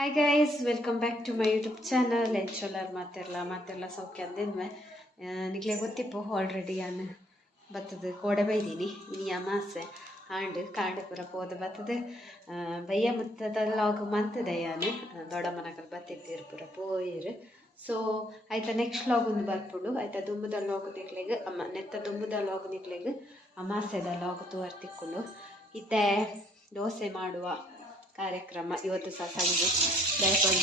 Hi guys, welcome back to my YouTube channel. ಎಂಚೊಲ್ಲರ್ ಮಾತೆಲ್ಲ ಸೌಖ್ಯ ಅಂದಿದ್ವೆ ನಿಕ್ಲೆ ಗೊತ್ತಿಪ್ಪು ಆಲ್ರೆಡಿ ನಾನು ಬತ್ತದ ಕೋಡೆ ಬೈದೀನಿ ಇನಿ ಅಮಾಸೆ ಹಾಂಡು ಕಾಂಡೆ ಪೂರ ಪೋದ ಬತ್ತದ ಬಯ್ಯ ಮುತ್ತದ ಲಾಗ್ ಮಂತದೆ ಯಾನು ದೊಡ್ಡಮ್ಮನಕಲ್ ಬತ್ತಿದ್ದೀರು ಪೂರ ಪೋಯಿರು. ಸೊ ಆಯ್ತಾ ನೆಕ್ಸ್ಟ್ ಲಾಗ್ ಒಂದು ಬರ್ಪುಡು ಆಯ್ತಾ ದುಂಬುದ ಲಾಗ್ ನಿಕ್ಲೆಗ್ ನೆತ್ತ ದುಂಬುದ ಲಾಗ್ ನಿಕ್ಲೆಗ್ ಅಮಾಸೆದ ಲಾಗ್ ತೋರ್ತಿಕ್ಕುಂಡು ಇತ್ತೆ ದೋಸೆ ಮಾಡುವ ಕಾರ್ಯಕ್ರಮ ಇವತ್ತು ಸಹ ಸಂಜೆ ದಯಪಂಡ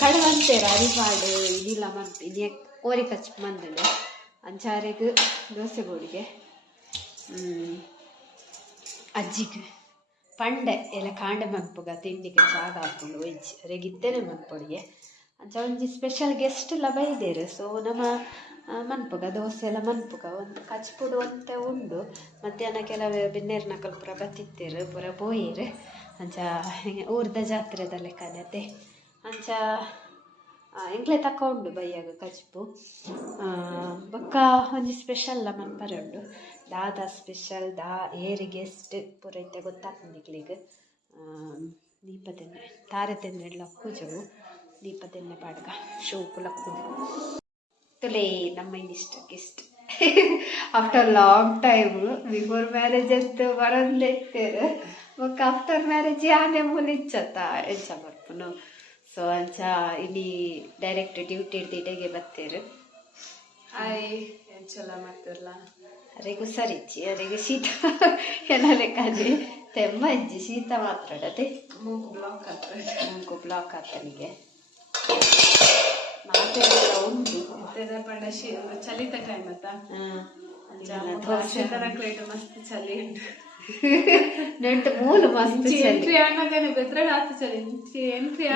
ಕಡವಂತೇರ ಅರಿಪಾಡು ಇದಿಲ್ಲ ಮಂತ್ ಇದೇ ಕೋರಿ ಕಚ್ಚ ಮಂದಳು ಅಂಚಾರೆಗೆ ದೋಸೆ ಬೋಡಿಗೆ ಅಜ್ಜಿಗೆ ಪಂಡೆ ಎಲ್ಲ ಕಾಂಡೆ ಮನ್ಪುಗ ತಿಂಡಿಗೆ ಜಾಗ ಹಾಕೊಂಡು ವೆಜ್ ರೆಗಿದ್ದೇನೆ ಮನ್ಪೊಡಿಗೆ ಅಂಚ ಒಂಜಿ ಸ್ಪೆಷಲ್ ಗೆಸ್ಟ್ ಎಲ್ಲ ಬೈದೇರು. ಸೊ ನಮ್ಮ ಮನ್ಪುಗ ದೋಸೆ ಎಲ್ಲ ಮನ್ಪುಗ ಒಂದು ಕಚ್ಪುಡು ಅಂತ ಉಂಡು ಮಧ್ಯಾಹ್ನ ಕೆಲವು ಬೆನ್ನೇರ್ನಕಲ್ ಪೂರ ಬತ್ತಿತ್ತೇರು ಪೂರ ಪೋಯಿರು ಅಂಚ ಊರ್ದ ಜಾತ್ರೆದ ಲೆಕ್ಕನತೆ ಅಂಚ ಎಂಕ್ಲೆ ತಕ್ಕ ಉಂಡು ಬಯ್ಯಾಗ ಕಚ್ಪು ಬೊಕ್ಕ ಒಂಜಿ ಸ್ಪೆಷಲ್ ಮನ್ಪರೆ ಉಂಡು ದಾದ ಸ್ಪೆಷಲ್ ದಾ ಏರಿ ಗೆಸ್ಟ್ ಪೂರೈತೆ ಗೊತ್ತಾಗ್ನಿಕ್ಲಿಗೆ ದೀಪದೆಣ್ಣೆ ತಾರೆ ತೆನ್ನೆ ಲಕ್ಕುಜವು ದೀಪದೆಣ್ಣೆ ಪಾಡ್ಗ ಶೋಕು ಲಕ್ಕುದು ತುಲೇ ನಮ್ಮ ಇಷ್ಟ guest after long time before marriage ಅಂತ ಬರೋದ್ಲೆತ್ತೇರು ಬೊಕ್ಕ ಆಫ್ಟರ್ ಮ್ಯಾರೇಜ್ ಆನೆ ಮುಲಿಚ್ಚತ್ತ ಎಂಚ ಬರ್ಪುನು. ಸೊ ಅಂಚ ಇಲ್ಲಿ ಡೈರೆಕ್ಟ್ ಡ್ಯೂಟಿ ಹಿಡ್ದಿಡೆಗೆ ಬತ್ತೇರು. ಹಾಯ್ ಎಂಚಲ್ಲ ಮಾಡ್ತಿರಲ್ಲ ಅರೆಗೂ ಸರಿಚ್ಚಿ ಅರೆಗೆ ಶೀತ ಎಲ್ಲ ಲೆಕ್ಕಜಿ ತೆಮ್ಮ ಇಜ್ಜಿ ಶೀತ ಮಾತಾಡದೆ ಮೂಗು ಬ್ಲಾಕ್ ಆಗ್ತನಿಗೆ ಮಾತೆಲ್ಲ ಉಂಟು ಪಂಡ ಚಲಿತ ಟೈಮ್ ಆಯ್ತಾ ಮಸ್ತ್ ಚಳಿ ನೆಂಟು ಮೂಲು ಮಸ್ತ್ ಎಂಟ್ರಿ ಆನಾಗನೆ ಬೆದ್ರಡ ಆತು ಚಳಿ ಎಂಟ್ರಿ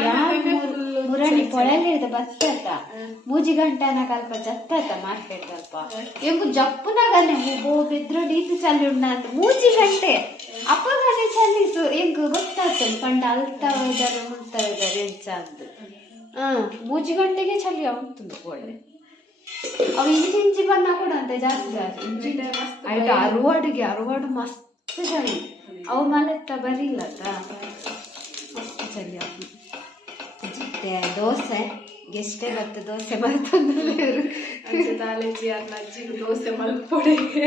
ಮುರಣಿ ಪೊಳೆಲಿರ್ದ ಬತ್ತತ ಮೂಜಿ ಗಂಟೆನ ಕಲ್ಪ ಜತ್ತತ ಮಾರ್ಕೆಟ್ ಅಲ್ಪ ಎಂಗು ಜಪ್ಪುನಾಗನೆ ಬೋ ಬೆದ್ರಡಿ ಈತು ಚಳಿ ಉಂಡ ಅಂತ ಮೂಜಿ ಗಂಟೆ ಅಪ್ಪಗಾನೆ ಚಲಿಸು ಎಂಗು ಗೊತ್ತಾಗ್ತದೆ ಪಂಡ ಅಲ್ತಾವ ಇದಾರೆ ಮುಳ್ತಾವ ಇದಾರೆ ಎಂಚ ಅಂದು ಮೂಜಿ ಗಂಟೆಗೆ ಚಳಿ ಉಂಟು ಕೋಡೆ ಅವು ಇಂಚಿ ಬಣ್ಣ ಕೂಡ ಅಂತೆ ಜಾಸ್ತಿ ಆಯ್ತು ಅರುವಾಡು ಮಸ್ತ್ ಚಳಿ ಅವು ಮಲೆತ್ತ ಬರೀಲತ್ತ ಮಸ್ತ್ ಚಳಿ ಮತ್ತೆ ದೋಸೆ ಗೆಸ್ಟೇ ಬತ್ತು ದೋಸೆ ಬರ್ತಂದ್ರು ತಾಲೆಜಿ ಅನ್ನ ಅಜ್ಜಿಗೆ ದೋಸೆ ಮಲ್ಪೊಡೆಗೆ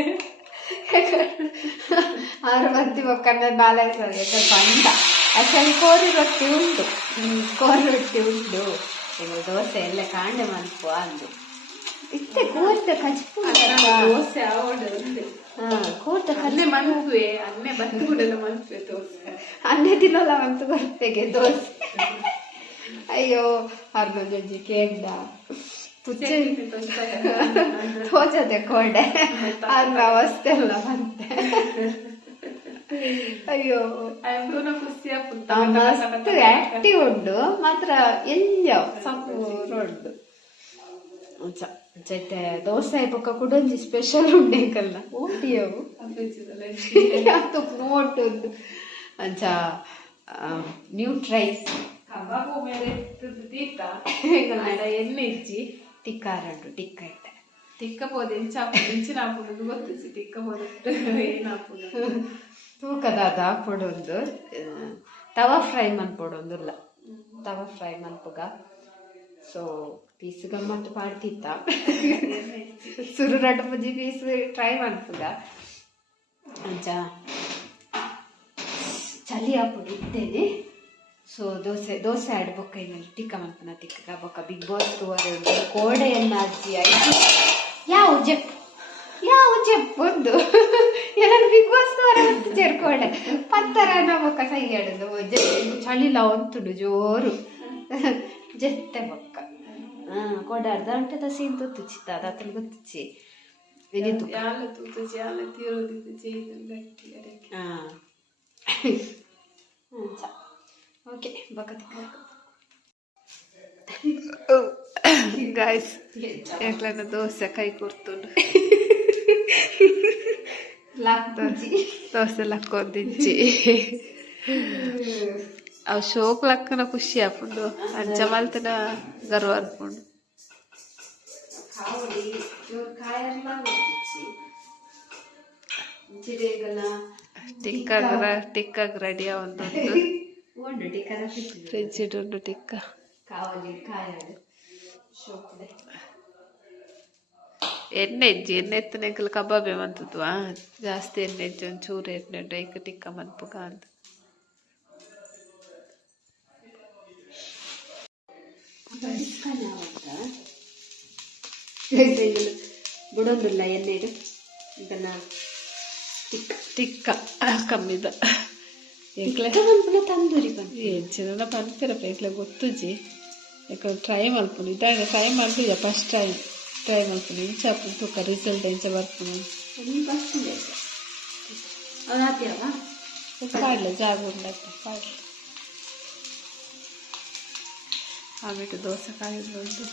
6 ಮಂದಿ ಮಕ್ಕಳ ಬ್ಯಾಲೆನ್ಸ್ ಆಗಿದೆ ಬಂದ ಆಕ್ಚುಲಿ ಕೋರಿ ರೊಟ್ಟಿ ಉಂಟು ದೋಸೆ ಎಲ್ಲ ಕಾಂಡೆ ಮಲ್ಪು ಅಂದು ಇತ್ತೆ ಕೂರ್ತ ಕಚ್ಪು ದೋಸೆ ಆವಡು ಕೂರ್ತ ಅನ್ನೆ ಮಲ್ಪುವೆ ಅನ್ನೆ ಬಂದು ಕೂಡಲ್ಲ ಮಲ್ಪುವೆ ದೋಸೆ ಅನ್ನೆ ತಿನ್ನಲ್ಲ ಮಂತು ಬರ್ತೆಗೆ ದೋಸೆ ಅಯ್ಯೋ ಅರ್ಧಂಜಿ ಕೇಳ್ದ ತೋಚದೆ ಕೋಡೆ ಅನ್ನ ಅವಸ್ಥೆ ಎಲ್ಲ ಬಂತೆ. ಅಯ್ಯೋ ಮಸ್ತ್ ಆಕ್ಟಿವ್ ಉಂಡು ಮಾತ್ರ ಎಂಜಾಯ್ ಸಂಪೂರ್ಣ ಉಂಡು ಜೊತೆ ದೋಸೆ ಪಕ್ಕ ಕುಡೊಂಜಿ ಸ್ಪೆಷಲ್ ಉಂಡೆಂಕಲ್ಲ ಊಟಿಯವು ತುಪ್ಪ ನೋಟುಂಡು ಅಂಚ ನ್ಯೂಟ್ರೈಸ್ ಕಬಾಬು ಮೇಲೆ ತೀತ ಎಣ್ಣೆ ಇಜ್ಜಿ ತಿಕ್ಕಾರಂಡು ಟಿಕ್ಕ ಇಟ್ಟೆ ತಿಕ್ಕಬೋದು ಇಂಚಿನ ಹಾಕುದು ಗೊತ್ತಿಸಿ ತಿಕ್ಕಬೋದು ಏನಾಪುದು ತೂಕದಾದ ಹಾಕ್ಬಿಡೊಂದು ತವಾ ಫ್ರೈ ಮನ್ಪೊಡೊಂದುಲ್ಲ ತವಾ ಫ್ರೈ ಮನ್ಪುಗ. ಸೊ ಪೀಸ್ ಗಮ್ಮತ್ತು ಪಾಡ್ತಿತ್ತ ಸುರು 2 ಪೀಸ್ ಟ್ರೈ ಮನ್ಪುಗ ಅಂಚ ಚಳಿ ಹಾಕ್ಬಿಟ್ಟು ಇದ್ದೇನೆ. ಸೊ ದೋಸೆ ಆಡ್ ಬೊಕ್ಕ ಇನ್ನಲ್ಲಿ ಟಿಕ್ಕ ಮನ್ಪುನ ತಿಕ್ಕ ಬೊಕ್ಕ ಬಿಗ್ ಬಾಸ್ ತೋರೆ ಉಂಟು ಕೋಡೆ ಎನ್ನ ಅಜ್ಜಿ ಆಯ್ತು ಯಾವ ಜೆಪ್ ಒಂದು ಎಲ್ಲ ಬಿಗ್ ಬಾಸ್ ತೋರೆ ಉಂಟು ಜರ್ಕೋಡೆ ಪತ್ತರ ಬೊಕ್ಕ ಕೈ ಆಡೋದು ಚಳಿಲ ಒಂತುಡು ಜೋರು ಜೆತ್ತೆ ಬೊಕ್ಕ ಕೋಡಾಡ್ದ ಅಂಟದ ಸೀನ್ ತುತ್ತುಚಿತ್ತ ಅದು ಅತಲ್ ಗೊತ್ತಿಚ್ಚಿ ಓಕೆ ಗಾಯ್ಸ್ ಎಕ್ಲನ ದೋಸೆ ಕೈ ಕೂರ್ತುಂಡು ದೋಸೆ ಲಕ್ಕೊಂದಿಜ್ಜಿ ಅವು ಶೋಕ್ ಲಕ್ಕನ ಖುಷಿ ಹಾಕೊಂಡು ಅಂಚ ಮಲ್ತನ ಗರ್ವ ಅನ್ಕೊಂಡು ಟಿಕ್ಕಾಗ ರೆಡಿ ಒಂದು ಒಂದು ಟಿಕ್ಕನ ಫ್ರಿಜ್ ಇಟ್ಟು ಟಿಕ್ಕ ಕಾವಲಿ ಕಾಯಾಡು ಶೋಕುಡೆ ಎಣ್ಣೆ ಇಜ್ಜಿ ಎಣ್ಣೆ ಎತ್ತನೆಂಕಲ್ ಕಬಾಬೆ ಮಂತದ್ವಾ ಜಾಸ್ತಿ ಎಣ್ಣೆ ಇಜ್ಜಿ ಒಂಚೂರು ಎಣ್ಣೆ ಡೈಕ್ ಟಿಕ್ಕ ಮನ್ಪುಗ ಅಂತ ಬಿಡೋದಿಲ್ಲ ಎಣ್ಣೆದು ಇದನ್ನ ಟಿಕ್ಕ ಕಮ್ಮಿದ ತಂದೂರಿ ಹೆಚ್ಚಿನ ಪನ್ಪಿರಪ್ಪ ಈಗಲೇ ಗೊತ್ತುಜಿ ಯಾಕಂದ್ರೆ ಟ್ರೈ ಮಲ್ಪುನು ಇದಾಗ ಟ್ರೈ ಮಾಡ್ತಿದ್ದೆ ಫಸ್ಟ್ ಟ್ರೈ ಮಲ್ಪುನು ಇಂಚ ತೂಕ ರಿಸಲ್ಟ್ ಇಂಚ ಬರ್ಪುನು ಅವ್ರು ಹಾಕ್ಯಾವ ಪಾಡ್ಲೆ ಜಾಗ ಉಂಡಪ್ಪ ಪಾಡ್ಲೆ ಆಮೇಲೆ ದೋಸೆ ಕಾಯಿದ್ರು ಒಂದು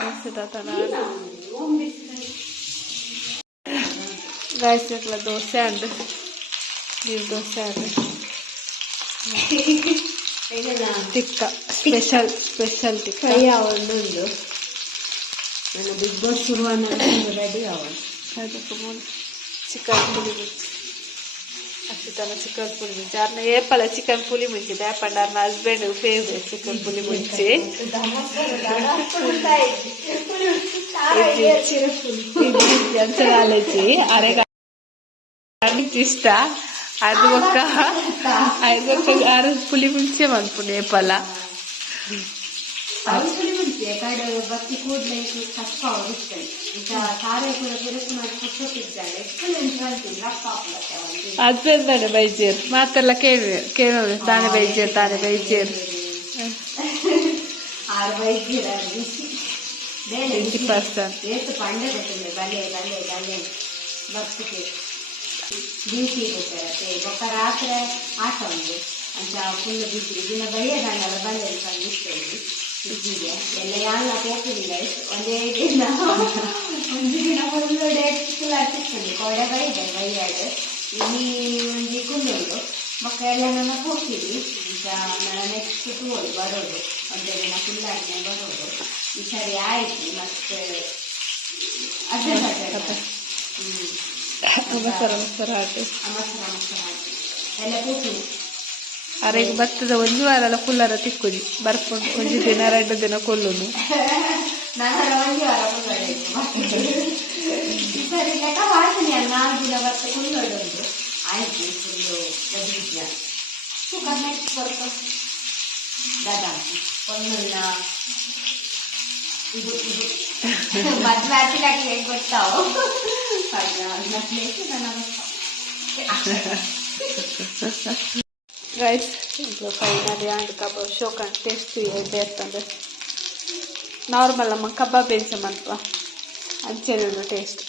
ದೋಸೆ ತಾತನ ಗಾಯಸ್ಲ ದೋಸೆ ಅಂಡು ನೀರು ದೋಸೆ ಅಂಡು ಟಿಕ್ಕ ಸ್ಪೆಷಲ್ ಟಿಕ್ಕ ಫ್ರೈ ಆವೊಂದು ನನ್ನ ಬಿಗ್ ಬಾಸ್ ಶುರುವಾನ ರೆಡಿ ಆವೊಂದು ಅದಕ್ಕೆ ಮೂಲ ಚಿಕನ್ ಪುಳಿ ಮುಂಚಿ ಅಷ್ಟು ತನ ಚಿಕನ್ ಪುಳಿ ಮುಂಚಿ ಅರ್ನ ಏಪಲ ಚಿಕನ್ ಪುಳಿ ಮುಂಚಿ ಬೇಪಂಡ ಅರ್ನ ಹಸ್ಬೆಂಡ್ ಫೇವ್ರೇಟ್ ಚಿಕನ್ ಪುಳಿ ಮುಂಚಿ ಅಂಚಿ ಅರೆಗ ಇಷ್ಟ ಅದು ಒಕ್ಕ ಆರು ಪುಳಿ ಮುಂಚೆ ಮನ್ಪುಂಡು ಏಪಲ ಬತ್ತಿ ಕೂಡಲೇ ಕಷ್ಟ ಹಸ್ಬೆಂಡ್ ಬೈಜೇರ್ ಮಾತೆಲ್ಲ ಕೇಳೋದು ತಾನೇ ಬೈಜೇರ್ ಆರು ಬೈಜೇರ್ ಪಂಡೆ ಬರ್ತದೆ ಬಲೆ ಬರ್ತಿಗೆ ಡ್ಯೂಟಿ ಇರುತ್ತೆ ಒಕ್ಕ ರಾತ್ರಿ ಆಟ ಉಂಟು ಅಂತ ಫುಲ್ ಬಿಸಿ ಇದನ್ನ ಬೈಯದಂಡಲ್ಲ ಬಲೆ ಇಷ್ಟೊಂದು ಇದ್ದಿದೆ ಎಲ್ಲ ಯಾಲ್ಲ ಹೋಗುದಿಲ್ಲ ಒಂದೇ ದಿನ ಒಂದು ದಿನ ಫುಲ್ ಡೇಟ್ ಫುಲ್ ಹಚ್ಚಿಸ್ಕೊಂಡು ಕೊಡೆ ಬೈಯಾಡು ಇಲ್ಲಿ ಒಂದು ಕುಂದುಂಟು ಮಕ್ಕ ಎಲ್ಲ ನನ್ನ ಹೋಗ್ತೀವಿ ಈಗ ನನ್ನ ನೆಕ್ಸ್ಟ್ ಟೂರ್ ಬರೋದು ಒಂದೇ ದಿನ ಫುಲ್ ಆದ್ಮೇಲೆ ಬರೋದು ಈ ಸರಿ ಆಯ್ತು ಮತ್ತೆ ಅದೇ ಅವಸರ ಎಲ್ಲ ಕೂತೀನಿ ಅರೆಗೆ ಭತ್ತದ ಒಂದು ವಾರ ಎಲ್ಲ ಫುಲ್ಲರ ತಿಕ್ಕುದಿ ಬರ್ಕೊಂಡು ಒಂದು ದಿನ 2 ದಿನ ಕೊಲ್ಲುನು ನಾನು ಒಂದು ವಾರ ಸರಿ ಲೆಕ್ಕ ಮಾಡ್ತೀನಿ 4 ದಿನ ಭತ್ತ ಕುಲ್ಲೋದು ಆಯ್ತು ಫುಲ್ಲು ಬದಿದ್ಯ ನೆಕ್ಸ್ಟ್ ಬರ್ತ ದಾದಾ ಒಂದನ್ನ ಇದು ಮದ್ವೆ ಹಾಕಿದಾಗ ಹೇಗೆ ಬರ್ತಾವ ರೈಸ್ ಫೈನಲಿ ಅಂಡ್ ಕಬಾಬ್ ಶೋಕನ್ ಟೇಸ್ಟ್ ಎಡ್ಡೆ ಇರ್ತಂದ್ರೆ ನಾರ್ಮಲ್ ನಮ್ಮ ಕಬಾಬ್ ಬೇಯಿಸಮಂತ ಅಂಚೆನ ಟೇಸ್ಟ್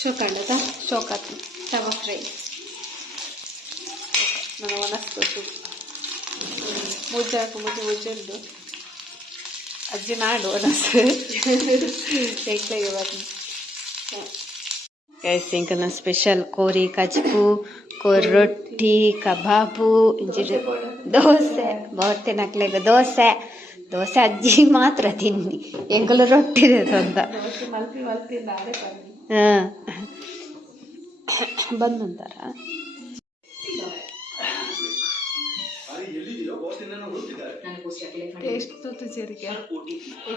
ಶೋಕಂಡದ ಶೋಕತ್ ತವ ಫ್ರೈ ನಾನು ಒಣಸ್ತು ಮುಜ್ಜಾಕು ಮುಜ್ಜುಂಡು ಅಜ್ಜಿ ನಾಡು ಒಣಸು ಎಗ್ಲೆಗೆ ಬರ್ತೀನಿ ಇಂಕಲ್ನ ಸ್ಪೆಷಲ್ ಕೋರಿ ಕಜ್ಪು ಕೋರಿ ರೊಟ್ಟಿ ಕಬಾಬು ಇಂಜಿಡು ದೋಸೆ ಬೋರ್ತೆ ನಕ್ಲೆಗ ದೋಸೆ ಅಜ್ಜಿ ಮಾತ್ರ ತಿನ್ನಿ ಎಂಕಲು ರೊಟ್ಟಿ ಅಂತ ಬಂದಂತಾರ ಟೇಸ್ಟ್ ತೂತು ಜೀರಿಗೆ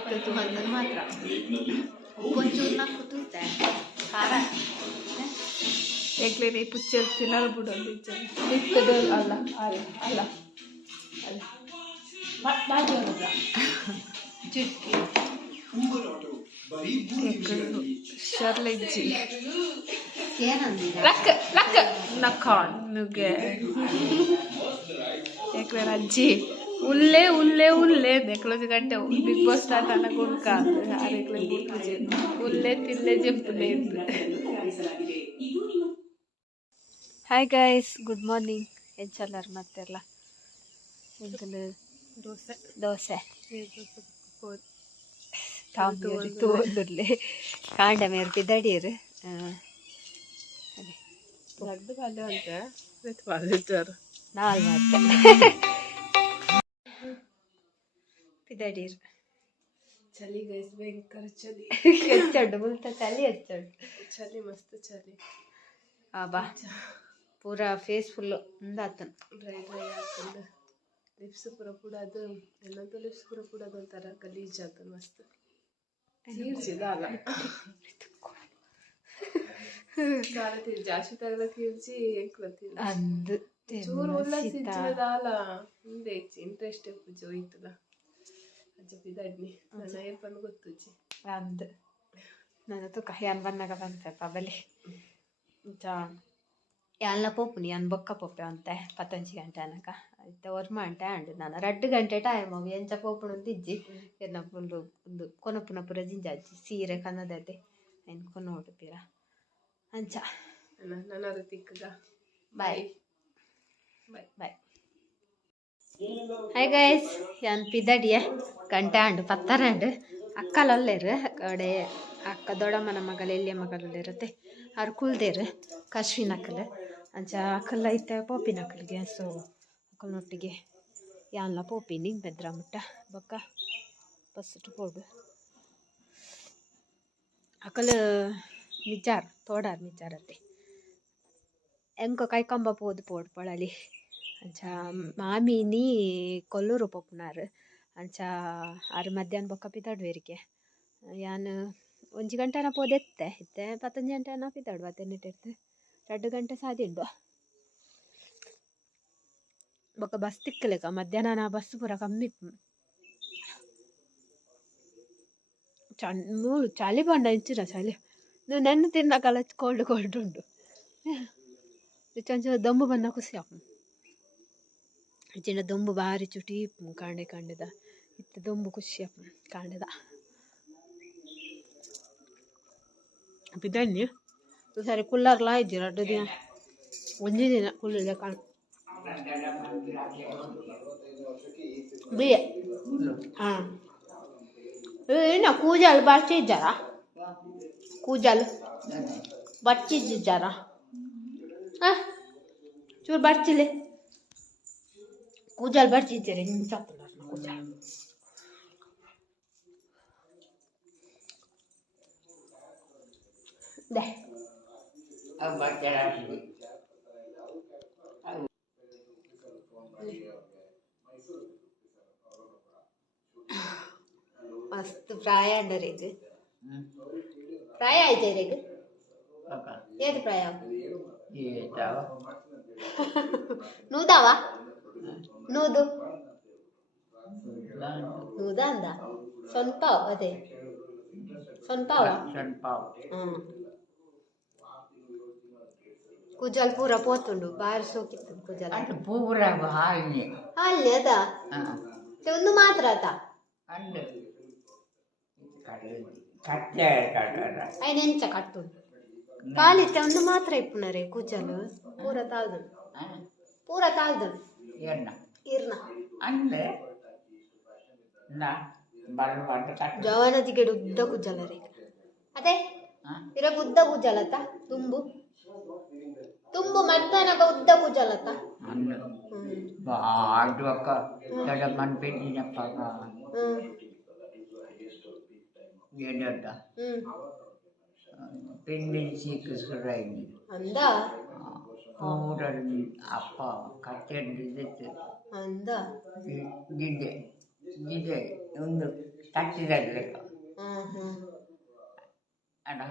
ಇತ್ತು ಬಂದ ಮಾತ್ರ ಒಂಚೂರು ನಾಲ್ಕು ತೂತೆ ಖಾರ ಏಕ್ಲೇನೆ ಪುಚ್ಚಲ್ ತಿನ್ನಲು ಬಿಡೋದು ಇರ್ತದೆ ಅಲ್ಲ ಅಲ್ಲ ಅಲ್ಲ ಅಲ್ಲ ಮತ್ತೆ ಚುಟ್ಕಿ ಶರ್ಲೆಜ್ಜಿ ಏನಂದಿರ ಲಕ್ಕ ನಕ್ಕಾನ್ ನುಗ್ಗೆ ಏಕ್ಲೇನ ಅಜ್ಜಿ ಉಲ್ಲೆ ನೆಕ್ಲೋಜಿ ಗಂಟೆ ಬಿಗ್ ಬಾಸ್ ಸ್ಟಾರ್ಟ್ ಅನ್ನ ಗುಂಕ ಆರೆಕ್ಲೆ ಗುಂಕುಜಿ ಉಲ್ಲೆ ತಿಲ್ಲೆ ಜೆಪ್ಪುಲೆ ಹಾಯ್ ಗೈಸ್ ಗುಡ್ ಮಾರ್ನಿಂಗ್ ಎಂಚಲ್ಲರ್ ಮತ್ತೆಲ್ಲ ಎಂಕಲು ದೋಸೆ ಟಾಮಿಯರು ತೋದುರ್ಲೆ ಕಾಂಡ ಮೇರು ಬಿದ್ದಡಿಯರು ನಾಲ್ ಮತ್ತೆ ಪಿದಡೀರು ಚಳಿ ಗೈಸ್ ಭಯಂಕರ ಚಳಿ ಹೆಚ್ಚಡು ಮುಲ್ತ ಚಳಿ ಹೆಚ್ಚಡು ಚಳಿ ಮಸ್ತ್ ಚಳಿ ಬಾ ಪೂರಾ ಫೇಸ್ ಫುಲ್ಲು ಮುಂದಾತನ ಡ್ರೈ ಆಗ್ತಂದು ಲಿಪ್ಸ್ ಪೂರ ಕೂಡ ಅದು ಎಲ್ಲಂತೂ ಲಿಪ್ಸ್ ಪೂರ ಕೂಡ ಅದೊಂಥರ ಗಲೀಜ್ ಆಗ್ತದೆ ಮಸ್ತ್ ತೀರ್ಚಿದಲ್ಲ ಜಾಸ್ತಿ ತಗಲ ತೀರ್ಚಿ ಎಂಕ್ಲತ್ತೀನಿ ಅಂದು ಚೂರು ಉಲ್ಲಸಿಚ್ಚಿನದಾಲ ಮುಂದೆ ಇಂಟ್ರೆಸ್ಟ್ ಪೂಜೆ ಹೋಯ್ತಲ್ಲ ಅಜ್ಜ ಬಿದ್ದಾಡ್ನಿ ನನ್ನ ಏರ್ಪಂದು ಗೊತ್ತುಜ್ಜಿ ಅಂದು ನನ್ನ ತುಕ ಯಾನ್ ಬನ್ನಾಗ ಬಂತಪ್ಪ ಬಲಿ ಯಾನ್ಲ ಪೋಪುನಿ ಯಾನ್ ಬೊಕ್ಕ ಪೋಪೆ ಅಂತೆ 15 ಗಂಟೆ ಅನಕ ಆಯ್ತು ವರ್ಮ ಅಂಟೆ ಅಂಡು ನಾನು 2 ಗಂಟೆ ಟೈಮ್ ಅವು ಎಂಚ ಪೋಪುಣ ಇಜ್ಜಿ ಎನ್ನ ಫುಲ್ಲು ಒಂದು ಕೊನಪುನ ಪುರ ಜಿಂಜಾಜಿ ಸೀರೆ ಕನ್ನದತೆ ಏನು ಕೊನೋಡು ಪಿರ ಅಂಚ ನನ್ನ ತಿಕ್ಕಗ ಬಾಯ್ ಬಾಯ್ ಬಾಯ್ ಹಾಯ್ ಗೈಸ್ ಯಾನ್ ಪಿದಡಿಯ ಗಂಟೆ ಅಂಡು ಪತ್ತರಂಡು ಅಕ್ಕಲೊಲ್ಲೇರು ಕಡೆ ಅಕ್ಕ ದೊಡ್ಡಮ್ಮನ ಮಗಳು ಎಲ್ಲಿಯ ಮಗಳು ಇರುತ್ತೆ ಅವ್ರು ಕುಲ್ದೇರು ಕಶ್ವಿನ ಅಕ್ಕಲು ಅಂಚ ಅಕ್ಕಲ್ಲ ಐತೆ ಪೋಪಿನ ಅಕ್ಕಲಿಗೆ ಸೊ ಅಕ್ಕಲನೊಟ್ಟಿಗೆ ಯಾನ್ಲ ಪೋಪಿನಿ ಬೆದ್ರ ಮುಟ್ಟ ಬೊಕ್ಕ ಬಸ್ಸು ಪೋಡು ಅಕ್ಕಲು ನಿಜಾರ್ ತೋಡಾರ್ ನಿಜಾರತ್ತೆ ಎಂಕೊ ಕೈಕಂಬ ಪೋದು ಪೋಡು ಪೊಳಲಿ ಅಂಚ ಮಾಮಿನಿ ಕೊಲ್ಲೂರು ಪೊಪ್ಪುನಾರು ಅಂಚ ಆರು ಮಧ್ಯಾಹ್ನ ಬೊಕ್ಕ ಪಿತಾಡುವೇರಿಗೆ ಯಾನು 1 ಗಂಟೆನ ಪೋದೆತ್ತೆ ಇತ್ತೆ 15 ಗಂಟೆನ ಪಿತಾಡು ಅತ್ತೆನ್ನಿಟ್ಟೆತ್ತು 2 ಗಂಟೆ ಸಾದಿಂಡು ಬೊಕ್ಕ ಬಸ್ ತಿಕ್ಕಲೇಕ ಮಧ್ಯಾಹ್ನ ಬಸ್ ಪೂರ ಕಮ್ಮಿ ಮೂಳು ಚಳಿ ಬಂಡ ಇಂಚಿನ ಚಳಿ ನೀವು ನೆನ್ನೆ ತಿನ್ನಕಲ್ಲ ಕೋಲ್ಡ್ ಉಂಟು ಚಂಚ ದೊಂಬು ಬಂದ ಖುಷಿ ಆಪು ಇಚ್ಚಿನ ದೊಂಬು ಭಾರಿ ಚುಟಿ ಕಾಂಡೆದ ಇತ್ತು ದೊಂಬು ಖುಷಿ ಆಪು ಕಾಂಡೆದ ಬಿದ್ದನ್ನಿ ಸರಿ ಕುಲ್ಲರ್ಲ ಇದ್ದಿ 2 ದಿನ 1 ದಿನ ಕುಲ್ಲಿದೆ ಕಾಣ್ ಬಿಯ ಹಾಂ ಏನ ಕೂಜಲ್ ಬರ್ಚಿದ್ದಾರ ಕೂಜಲ್ ಬರ್ಚಿದ್ದಾರ ಹಾಂ ಚೂರು ಬರ್ಚಿಲೆ ಕೂಜಲ್ ಬರ್ಚಿದ್ದಾರೆ ನಿಮ್ಮ ಚಪ್ಪಲ ಕೂಜಲ್ ದೇ ಮಸ್ತ್ ಪ್ರಾಯ ಅಂಡರೇಗ ಪ್ರಾಯ ಆಯ್ತು ರೇಗ ಏದು ಪ್ರಾಯ ನೂದಾವ ನೂದು ನೂದ ಅಂದ ಸೊನ್ಪಾವ್ ಅದೇ ಸೊನ್ಪಾವ ಕುಜಲ್ ಪೂರ ಪೋತುಂಡು ಬಾರಿ ಸೋಕಿತ್ತು ಕುಜಲ್ ಪೂರ ಹಾಲ್ನಿ ಅದ ಒಂದು ಮಾತ್ರ ಆತ ಐನೆಂಚ ಕಟ್ಟು ಕಾಲಿತ್ತೆ ಒಂದು ಮಾತ್ರ ಇಪ್ಪುನರೆ ಕುಜಲು ಪೂರ ತಾಳ್ದು ಇರ್ನ ಜವನದಿಗೆ ಉದ್ದ ಕುಜಲ ರೇ ಅದೇ ಇರಗ ಉದ್ದ ಕುಜಲತ್ತ ತುಂಬು ಮಧ್ಯಾಹ್ನಗ ಉದ್ದ ಕುಜಲತ್ತ ಅಂದ ಅಪ್ಪ ಕಟ್ಟೆ ಅಂದ ಗಿಡ್ಡೆ ಒಂದು ತಟ್ಟಿದಲ್ಲಿ ಅಡ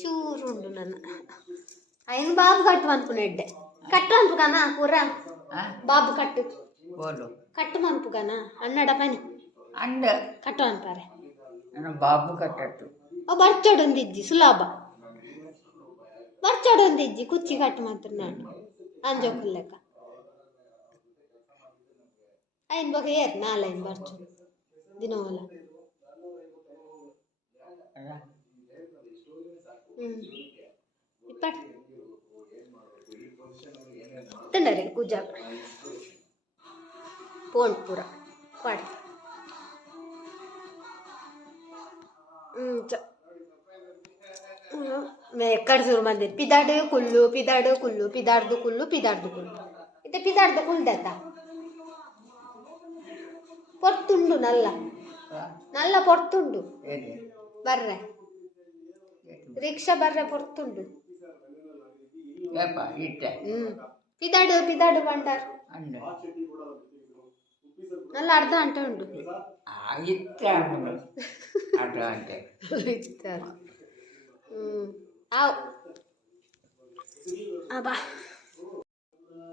ಚೂರುಂಡು ನನ್ನ ಅಯ್ಯನ ಬಾಬು ಕಟ್ಟು ಅನ್ಪುನೆಡ್ಡೆ ಕಟ್ಟು ಅನ್ಪುಗಾನ ಪೂರ ಬಾಬು ಕಟ್ಟು ಅನ್ಪುಗಾನ ಅಣ್ಣಡ ಪನಿ ಅಂಡ ಕಟ್ಟು ಅನ್ಪಾರೆ ಬಾಬು ಕಟ್ಟಟ್ಟು ಬರ್ಚೊಡೊಂದಿಜ್ಜಿ ಸುಲಭ ಬರ್ಚೊಡೊಂದಿಜ್ಜಿ ಕುಚ್ಚಿ ಕಟ್ಟು ಮಾತ್ರ ನಾನು ಅಂಜೋಕುಲ್ಲೆಕ್ಕ ಅಯ್ಯನ ಬಗ್ಗೆ ಏರ್ ನಾಲೈನ್ ಬರ್ಚು ದಿನವಲ್ಲ ಇಪ್ಪಟ್ ತಿಂಡರೆ ಕೂಜಾ ಪೋಂಡ್ ಪೂರ ಪಾಡಿ ಎಕ್ಕಡ ಶುರು ಮಾಡಿದೆ ಪಿದಾಡು ಕುಲ್ಲು ಪಿದಾರ್ದು ಕುಲ್ಲು ಇತ್ತೆ ಪಿದಾರ್ದು ಕುಲ್ದತ್ತ ಪೊರ್ತುಂಡು ನಲ್ಲ ಪೊರ್ತುಂಡು ಬರ್ರೆ ರಿಕ್ಷಾ ಬರ್ರೆ ಪೊರ್ತುಂಡು ಪಿದಾಡು ಬಂಡಾರ್ നല്ല അർദ്ധ ഗಂಟೆ ഉണ്ട്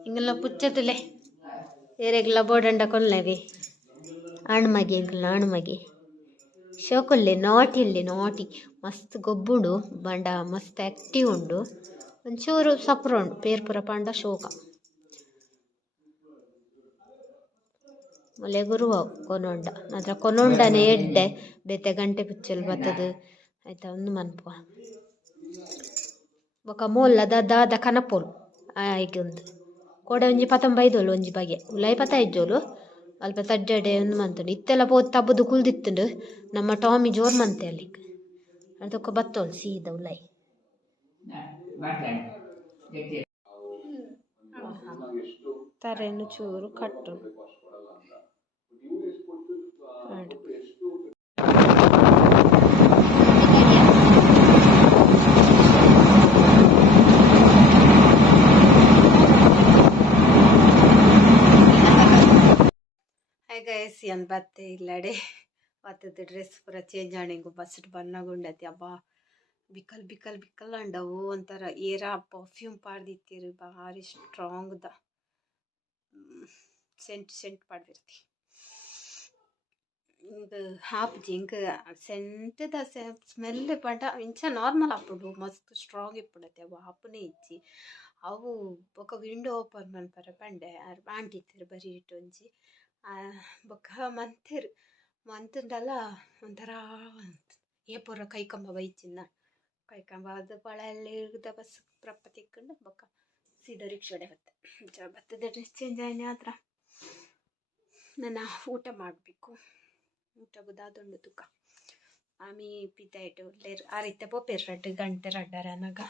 ಇಂಗಲ್ಲ ಪುಚ್ಚತಿಲೆ ಏರೆಗ್ಲ ಬೋಡಂಡ ಕೊಲ್ಲಗೆ ಆಣ್ಮಗೆ ಇಂಗಲ್ಲ ಆಣ್ಮಗೆ ಶೋಕೊಲ್ಲೆ ನಾಟಿ ಮಸ್ತ್ ಗೊಬ್ಬುಂಡು ಬಂಡ ಮಸ್ತ್ ಆಕ್ಟಿವ್ ಉಂಡು ಒಂಚೂರು ಸಪ್ರ ಉಂಡು ಪೇರ್ಪುರ ಪಾಂಡ ಶೋಕ ಮೊಲೆ ಗುರುವಾವು ಕೊನೊಂಡ ಮಾತ್ರ ಕೊನೊಂಡನೆ ಎಡ್ಡೆ ಬೇತೆ ಗಂಟೆ ಪುಚ್ಚಲ್ ಬತ್ತದು ಆಯ್ತಾ ಒಂದು ಮನ್ಪುವ ಬೊಕ ಮೋಲ್ಲ ದಾದ ಕನಪೋಲು ಆಯ್ಕೆ ಒಂದು ಕೋಡೆ ಒಂಜಿ 15 ಒಂಜಿ ಬಗೆ ಉಲಾಯಿ 15 ಅಲ್ಪ ತಡ್ಡಡೆ ಒಂದು ಮಂತುಂಡು ಇತ್ತೆಲ್ಲ ಪೋದು ತಬ್ಬದು ಕುಲ್ದಿತ್ತುಂಡು ನಮ್ಮ ಟಾಮಿ ಜೋರ್ ಮಂತೆ ಅಲ್ಲಿ ಅದಕ್ಕೆ ಬತ್ತೋಳು ಸೀದ ಉಲಾಯಿ ತರೆಯನ್ನು ಚೂರು ಕಟ್ಟು ಗೈಸ್ ಏನು ಬತ್ತೆ ಇಲ್ಲಡೆ ಬತ್ತದ ಡ್ರೆಸ್ ಪೂರ ಚೇಂಜ್ ಆಣಿಂಗು ಬಸ್ಟ್ ಬಣ್ಣಗುಂಡತಿ ಅಬ್ಬಾ ಬಿಕ್ಕಲ್ ಅಂಡವು ಒಂಥರ ಏರ ಪರ್ಫ್ಯೂಮ್ ಪಾಡ್ದಿತ್ತೀರಿ ಭಾರಿ ಸ್ಟ್ರಾಂಗ್ ದ ಸೆಂಟ್ ಪಾಡ್ದಿರ್ತಿ ಇಂಕ ಹಾಪ್ಜಿ ಇಂಕ ಸೆಂಟ್ದ ಸ್ಮೆಲ್ ಪಂಡ ಇಂಚ ನಾರ್ಮಲ್ ಹಾಪುಡು ಮಸ್ತ್ ಸ್ಟ್ರಾಂಗ್ ಇಪ್ಪುಡತಿ ಅವು ಹಾಪುನೇ ಇಜ್ಜಿ ಅವು ಬೊಕ ವಿಂಡೋ ಓಪನ್ ಮನ್ಪರ ಪಂಡೆ ಆಂಟಿತ್ತಿರು ಬರೀ ಇಟ್ಟು ಒಂಜಿ ಬೊಕ್ಕ ಮಂತುಂಡಲ್ಲ ಒಂಥರ ಏಪುರ ಕೈಕಂಬ ಬೈಚಿನ್ನ ಕೈಕಂಬ ಅದು ಪಳೆಯಲ್ಲಿ ಇರುದ ಬಸ್ ಪ್ರಪ್ಪ ತಿಕ್ಕೊಂಡು ಬೊಕ್ಕ ಸೀದಾ ರಿಕ್ಷೋಡೆ ಬತ್ತದ ಡ್ರೆಸ್ ಚೇಂಜ್ ಆಯ್ನೆ ಆದ್ರ ನನ್ನ ಊಟ ಮಾಡಬೇಕು ಊಟ ಬುದಾದುಂಡು ತುಕ ಆಮಿ ಪಿತಾಯ್ಟು ಲೇರ್ ಆ ರೀತಿ ಪೋಪೇರ್ ರಡ್ಡು ಗಂಟೆ ರಡ್ಡಾರ ಅನಾಗ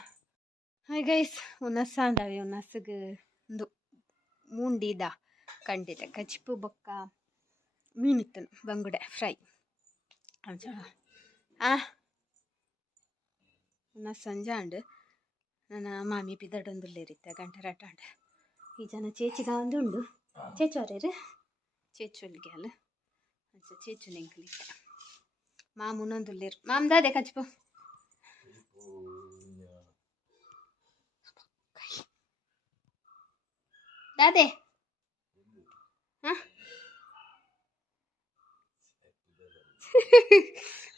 ಹಾಯ್ ಗೈಸ್ ಉನಸ್ಸಾಂಡವೆ ಉನಸ್ಸಿಗೆ ಒಂದು ಮೂಂಡಿದ ಕಂಡಿದೆ ಕಚ್ಪು ಬೊಕ್ಕ ಮೀನಿತ್ತನು ಬಂಗುಡೆ ಫ್ರೈ ಉನಸ್ ಸಂಜಾಂಡ್ ನನ್ನ ಮಾಮಿ ಪಿದಡೊಂದುಲ್ಲೇರಿತ್ತೆ ಗಂಟೆ ರಡ್ಡಾಂಡ್ ಈ ಜನ ಚೇಚಿಗ ಒಂದು ಉಂಡು ಚೇಚೋರೇರು ಚೇಚೊಲ್ಗೆ ಅಲ್ಲ ಚೇಚು ನೆಂಕಲಿಕ್ಕೆ ಮಾಮುನೊಂದುಲ್ಲೇರು ಮಾಮ್ದಾದೆ ಕಚ್ಪು ದಾದೆ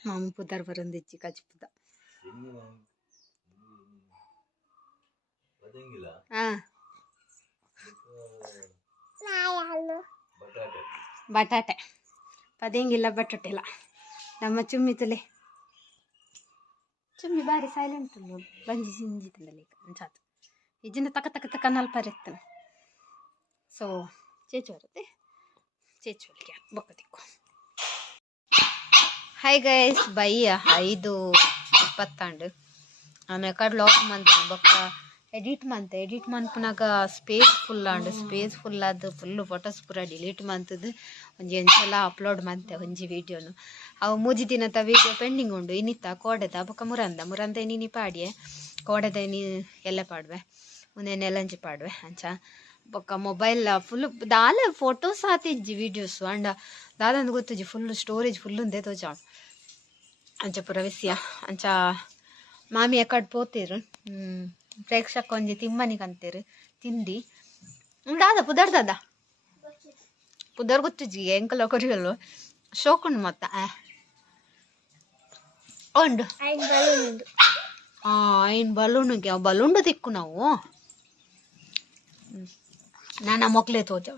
ಮಾಮ ಪುದರ್ ಬರಂದಿಚ್ಚಿ ಕಚ್ಪುದ ಬಟಾಟೆ ಪದೇಂಗಿಲ್ಲ ಬಟಾಟೆ ಇಲ್ಲ ನಮ್ಮ ಚುಮ್ಮಿ ತುಲೆ ಚುಮ್ಮಿ ಬಾರಿ ಸೈಲೆಂಟ್ ಉಂಡು ಬಂಜಿ ಜಿಂಜಿತಂದಲ್ಲಿ ಅನ್ಸಾತು ಇಜ್ಜಿನ ತಕ್ಕ ನಲ್ಪರೆತ್ತನು ಸೊ ಚೇಚೋರತ್ತೆ ಚೇಚೋಲಿಗೆ ಬೊಕ್ಕ ತಿಕ್ಕು ಹಾಯ್ ಗೈಸ್ ಬಯ್ಯ 5:20 ಆಮೇಲೆ ಕಡೆ ಲಾಗ್ ಮಂತ್ ಬೊಕ್ಕ ಎಡಿಟ್ ಮನ್ಪುನಾಗ ಸ್ಪೇಸ್ ಫುಲ್ ಅದು ಫುಲ್ಲು ಫೋಟೋಸ್ ಪೂರ ಡಿಲೀಟ್ ಮಂತದ್ದು ಒಂಜಿ ಎಂಚಲ ಅಪ್ಲೋಡ್ ಮಂತೆ ಒಂಜಿ ವೀಡಿಯೋನು ಅವು ಮೂಜಿ ದಿನದ ವೀಡಿಯೋ ಪೆಂಡಿಂಗ್ ಉಂಡು ಇನ್ನಿತ್ತ ಕೋಡೆದ ಬೊಕ್ಕ ಮುರಂದ ನೀನಿ ಪಾಡಿಯೆ ಕೋಡೆದ ನೀ ಎಲ್ಲ ಪಾಡ್ವೆ ಮುಂದೆ ನೆಲಂಜಿ ಪಾಡ್ವೆ ಅಂಚ ಬೊಕ್ಕ ಮೊಬೈಲ್ ಫುಲ್ ದಾಲ ಫೋಟೋಸ್ ಆತಿಜ್ಜಿ ವೀಡಿಯೋಸು ಅಂಡ ದಾದಂದು ಗೊತ್ತುಜಿ ಫುಲ್ ಸ್ಟೋರೇಜ್ ಫುಲ್ ಉಂದೆ ತೋಜಾಣ್ ಅಂಚ ಪೂರ ವಿಷಯ ಅಂಚ ಮಾಮಿ ಎಕಡ್ ಪೋತೀರು ಪ್ರೇಕ್ಷಕ ಒಂಜಿ ತಿಮ್ಮನಿಗೆ ಅಂತೀರು ತಿಂಡಿ ದಾದ ಪುದರ್ ಗೊತ್ತುಜಿ ಎಂಕಲ ಕೊರಿಯಲ್ವ ಶೋಕುಂಡು ಮೊತ್ತ ಉಂಡು ಐನ್ ಬಲೂನ್ಗೆ ಬಲೂನ್ಡು ತಿಕ್ಕು ನಾವು ನನ್ನ ಮೊಕ್ಲೆ ತೋಜ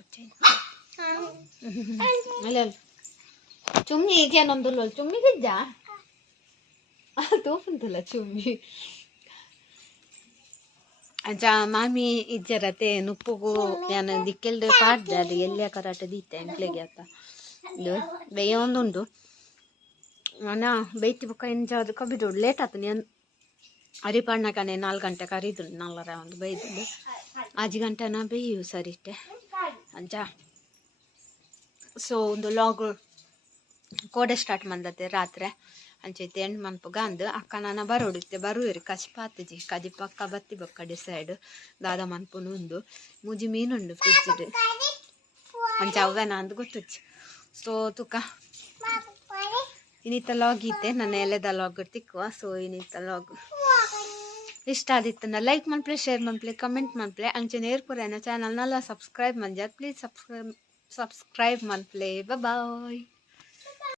ಅಲ್ಲ ಚುಮ್ಮಿ ಈಗೇನೊಂದುಲ್ಲ ಚುಮ್ಮಿಗಿಜ್ಜ ತೋಪುಂತಲ್ಲ ಚುಮ್ಮಿ ಅಜ್ಜ ಮಾಮಿ ಇಜ್ಜರತೆ ನುಪ್ಪುಗು ಯಾನ ದಿಕ್ಕೆಲ್ದು ಪಾಡ್ದೆ ಅದು ಎಲ್ಲಿಯ ಕರಾಟ ದೀತೆ ಎಂಕ್ಲೆಗೆ ಆತ ಇದು ಬೇಯ ಒಂದುಂಡು ನಾನು ಬೈತಿ ಬುಕ್ಕ ಎಂಜಾದು ಕಬ್ಬಿದು ಲೇಟ್ ಆತು ನಾನು ಅರಿಪಣ್ಣಕನೆ 4 ಗಂಟೆ ಕರೀದು 4 ಒಂದು ಬೈದು 5 ಗಂಟೆ ನಾ ಬೇಯು ಸರಿಟ್ಟೆ ಅಂಚ ಸೊ ಒಂದು ಲಾಗ್ ಕೋಡೆ ಸ್ಟಾರ್ಟ್ ಮಂದತೆ ರಾತ್ರಿ ಅಂಚೈತೆ ಎಂಡ್ ಮನ್ಪುಗ ಅಂದು ಅಕ್ಕ ನಾನ ಬರೋಡಿತ್ತೆ ಬರುವೆರಿ ಕಚ್ಪಾತಿಜಿ ಕದಿ ಪಕ್ಕ ಬತ್ತಿ ಬೊಕ್ಕ ಡಿಸೈಡ್ ದಾದ ಮನ್ಪುನು ಉಂದು ಮೂಜಿ ಮೀನುಂಡು ಫ್ರಿಡ್ಜ್ಡ್ ಅಂಚ ಅವ್ವೆನ ಅಂದು ಗೊತ್ತುಚ್ಚಿ ಸೊ ತುಕ ಇನ್ನಿತ್ತ ಲಾಗ್ ಇತ್ತೆ ನನ್ನ ಎಲೆದ ಲಾಗ್ ತಿಕ್ಕುವ ಸೊ ಇನ್ನಿತ್ತ ಲಾಗ್ ಇಷ್ಟ ಆದಿತ್ತಂದ ಲೈಕ್ ಮನ್ಪ್ಲೆ ಶೇರ್ ಮನ್ಪ್ಲೆ ಕಮೆಂಟ್ ಮನ್ಪ್ಲೆ ಅಂಚೆ ನೇರ್ಪುರ channel Nalla subscribe ಮಂಜಾತ್ please subscribe ಮನ್ಪ್ಲೆ bye